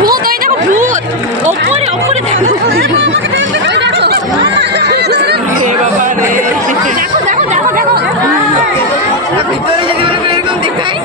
ভূত ওই দেখো ভূত। ওপরে ওপরে দেখো দেখো দেখো দেখো দেখো। ভিতরে যদি ওরকম এরকম দেখাই ধরে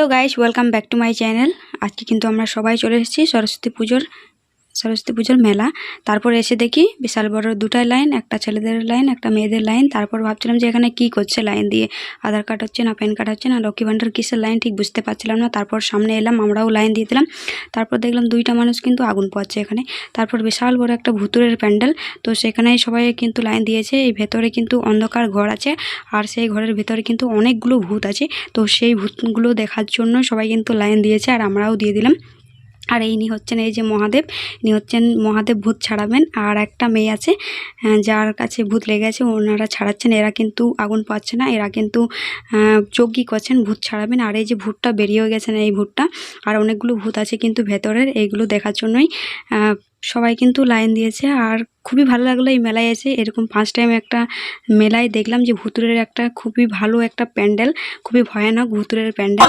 hello guys, welcome back to my channel. আজকে কিন্তু আমরা সবাই চলে এসেছি সরস্বতী পুজোর সরস্বতী পুজোর মেলা। তারপর এসে দেখি বিশাল বড় দুটাই লাইন, একটা ছেলেদের লাইন, একটা মেয়েদের লাইন। তারপর ভাবছিলাম যে এখানে কি করছে লাইন দিয়ে? আধার কার্ড হচ্ছে না, প্যান কার্ড হচ্ছে না, লক্ষ্মী ভাণ্ডার কিসের লাইন ঠিক বুঝতে পারছিলাম না। তারপর সামনে এলাম, আমরাও লাইন দিয়ে দিলাম। তারপর দেখলাম দুইটা মানুষ কিন্তু আগুন পোয়াচ্ছে এখানে। তারপর বিশাল বড় একটা ভুতুরের প্যান্ডেল। তো সেখানেই সবাই কিন্তু লাইন দিয়েছে। এই ভেতরে কিন্তু অন্ধকার ঘর আছে আর সেই ঘরের ভেতরে কিন্তু অনেকগুলো ভূত আছে। তো সেই ভূতগুলো দেখার জন্য সবাই কিন্তু লাইন দিয়েছে আর আমরাও দিয়ে দিলাম। আর এই ইনি হচ্ছেন এই যে মহাদেব ইনি হচ্ছেন মহাদেব ভূত ছাড়াবেন। আর একটা মেয়ে আছে যার কাছে ভূত লেগেছে ওনারা ছাড়াচ্ছেন এরা কিন্তু আগুন পাচ্ছে না এরা কিন্তু আহ, করছেন ভূত ছাড়াবেন। আর এই যে ভূতটা বেরিয়েও গেছেন এই ভূতটা আর অনেকগুলো ভূত আছে কিন্তু ভেতরের এইগুলো দেখার জন্যই সবাই কিন্তু লাইন দিয়েছে। আর খুবই ভালো লাগল এই মেলায় এসে এরকম ফার্স্ট টাইম একটা মেলায় দেখলাম যে ভুতুরের একটা খুবই ভালো একটা প্যান্ডেল খুবই ভয়ানক ভুতুরের প্যান্ডেল।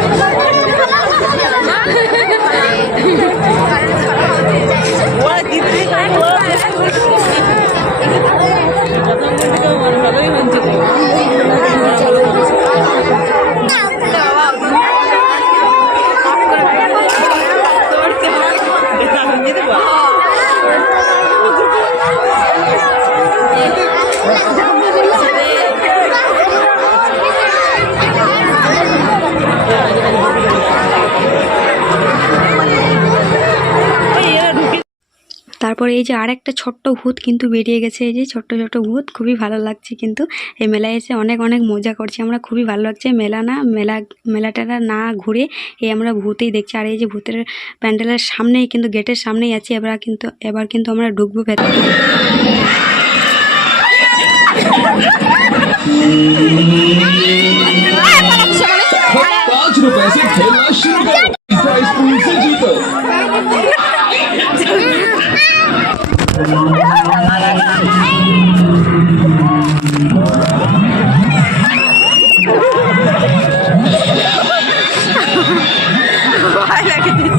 Thank you. তারপর এই যে আর একটা ছোট্ট ভূত কিন্তু বেরিয়ে গেছে এই যে ছোট্ট ছোট্ট ভূত খুবই ভালো লাগছে কিন্তু এই মেলায় এসে অনেক অনেক মজা করছি আমরা খুবই ভালো লাগছে মেলা না মেলা মেলাটা না ঘুরে এই আমরা ভূতেই দেখছি আর এই যে ভূতের প্যান্ডেলের সামনেই কিন্তু গেটের সামনেই আছি এবার কিন্তু এবার কিন্তু আমরা ঢুকবো ভেতরে पाँच रुपए से खेलना शुरू करो प्राइस पूल से जीतो I like this.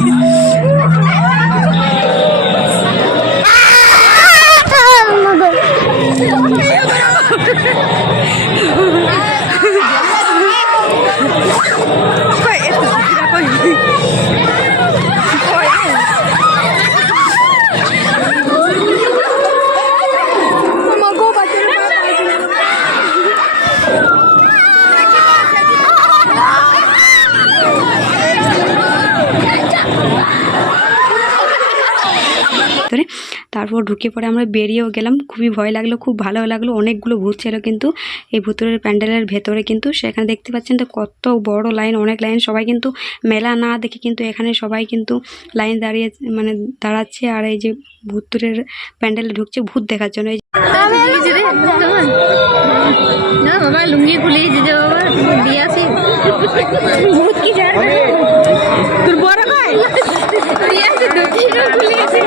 তারপর ঢুকে পরে আমরা বেরিয়েও গেলাম। খুবই ভয় লাগল খুব ভালো লাগল। অনেকগুলো ভূত ছিল কিন্তু এই ভূতের প্যান্ডেলের ভেতরে কিন্তু। সেখানে দেখতে পাচ্ছেন তো কত বড় লাইন অনেক লাইন। সবাই কিন্তু মেলা না দেখে কিন্তু এখানে সবাই কিন্তু লাইন দাঁড়িয়ে মানে দাঁড়াচ্ছে। আর এই যে ভূতের প্যান্ডেলে ঢুকছে ভূত দেখার জন্য। এই যে লুঙ্গি রে কেমন না বাবা লুঙ্গি খুলে যে বাবা দিয়ে আসি। ভূত কি তোর বড় ভাই দিয়ে আসি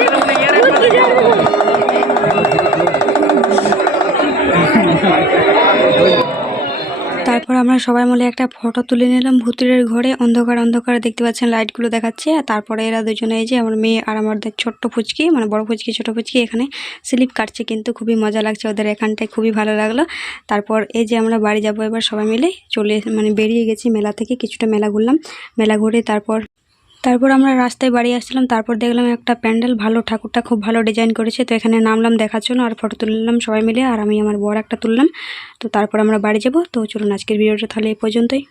সবাই মিলে একটা ফটো তুলে নিলাম ভুতুরের ঘরে। অন্ধকার অন্ধকার দেখতে পাচ্ছেন লাইটগুলো দেখাচ্ছে। আর তারপরে এরা দুজনে এই যে আমার মেয়ে আর আমাদের ছোট্ট ফুচকি মানে বড় ফুচকি, ছোট ফুচকি এখানে স্লিপ কাটছে কিন্তু খুবই মজা লাগছে ওদের এখানটায়, খুবই ভালো লাগল। তারপর এই যে আমরা বাড়ি যাব এবার সবাই মিলে চলে মানে বেরিয়ে গেছি মেলা থেকে, কিছুটা মেলা ঘুরলাম। মেলা ঘুরে তারপর তারপর আমরা রাস্তায় বাড়ি আসছিলাম, তারপর দেখলাম একটা প্যান্ডেল, ভালো ঠাকুরটা খুব ভালো ডিজাইন করেছে, তো এখানে নামলাম দেখার জন্য, আর ফটো তুললাম সবাই মিলে, আর আমি আমার বর একটা তুললাম, তো তারপর আমরা বাড়ি যাব, তো চলুন আজকের ভিডিওটা তাহলে এই পর্যন্তই।